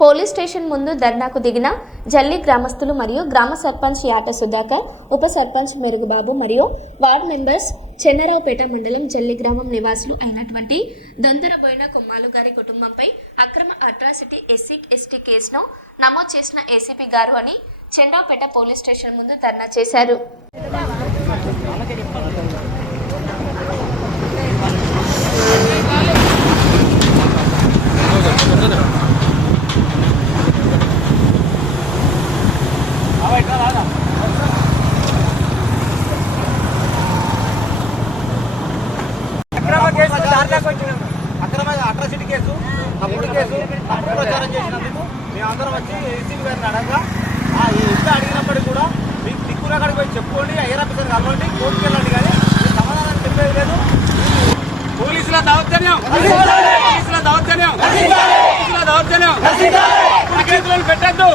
Police station ముందు ధర్నాకు దిగిన జల్లి గ్రామస్తులు మరియు గ్రామ సర్పంచ్ యాట సుధాకర్, ఉప సర్పంచ్ మెరుగుబాబు మరియు వార్డు మెంబర్స్ చెన్నరావుపేట మండలం జల్లి గ్రామం నివాసులు అయినటువంటి దొందరబోయిన కొమ్మాలు గారి కుటుంబంపై అక్రమ అట్రాసిటీ ఎస్సీ కేసును నమోదు చేసిన ఏసీపీ గారు అని చెన్నరావుపేట పోలీస్ స్టేషన్ ముందు ధర్నా చేశారు. అక్రమ అట్రాసిటీ కేసు, తప్పుడు కేసు, తప్పుడు ప్రచారం చేసినందుకు మేమందరం వచ్చి ఏసీపీ గారిని అడగా ఈ ఇల్లు అడిగినప్పటికీ కూడా మీకు దిక్కున కాడికి పోయి చెప్పుకోండి, ఐఆర్ ఆఫీసర్ కలవండి, కోర్టుకు వెళ్ళండి, కానీ సమాధానం చెప్పేది లేదు. పోలీసుల దౌర్జన్యం, పోలీసుల దౌర్జన్యం, పోలీసుల దౌర్జన్యం, కేసులను పెట్టద్దు.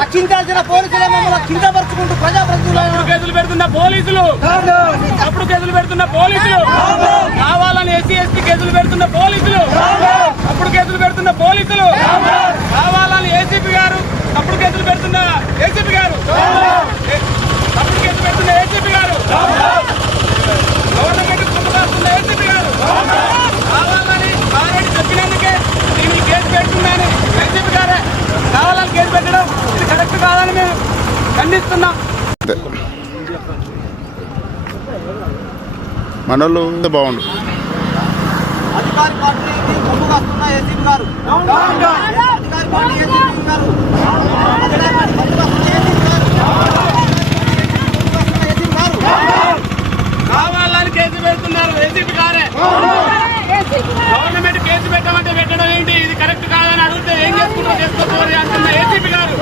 రక్షించాల్సిన పోలీసులు మమ్మల్ని కిందపరుచుకుంటూ ప్రజాప్రతినిధులు కేసులు పెడుతున్న పోలీసులు, తప్పుడు కేసులు పెడుతున్న పోలీసులు, కావాలని ఎస్సీ కేసులు పెడుతున్న పోలీసులు, తప్పుడు కేసులు పెడుతున్న పోలీసులు, కావాలని ఏసీపీ గారు తప్పుడు కేసులు పెడుతున్న ఏసీపీ గారు, తప్పుడు కేసులు పెడుతున్న ఏసీపీ గారు, గవర్నమెంట్ కుంభకాస్తున్న ఏసీపీ గారు, కావాలని ఆల్రెడీ చెప్పినందుకే దీన్ని కేసు పెడుతున్నాను ఏసీపీ గారే కావాలని కేసు పెట్టడం ఇది కరెక్ట్ కాదని మేము ఖండిస్తున్నాం. మనోళ్ళు బాగుండు. అధికారి పార్టీకి కొమ్ము కాస్తున్న ఏసీపీ గారు, అధికారి పార్టీ ఏసీపీ గారు, కావాలని కేసు పెడుతున్నారు ఏసీపీ గారే. గవర్నమెంట్ కేసు పెట్టమంటే పెట్టడం ఏంటి, ఇది కరెక్ట్ కాదని అడిగితే ఏం చేసుకుంటూ చేసుకోవాలి అంటున్న ఏసీపీ గారు,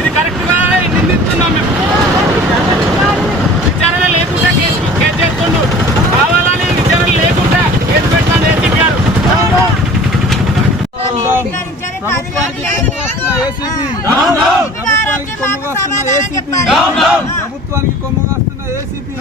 ఇది కరెక్ట్ కాదని నిందిస్తున్నాం మేము. విచారణ లేకుండా కేసు చేస్తుండు, కావాలని విచారణ లేకుండా కేసు పెట్టాను ఏసీపీ గారు. ప్రభుత్వానికి కొమ్ము కాస్తున్న ఏసీపీ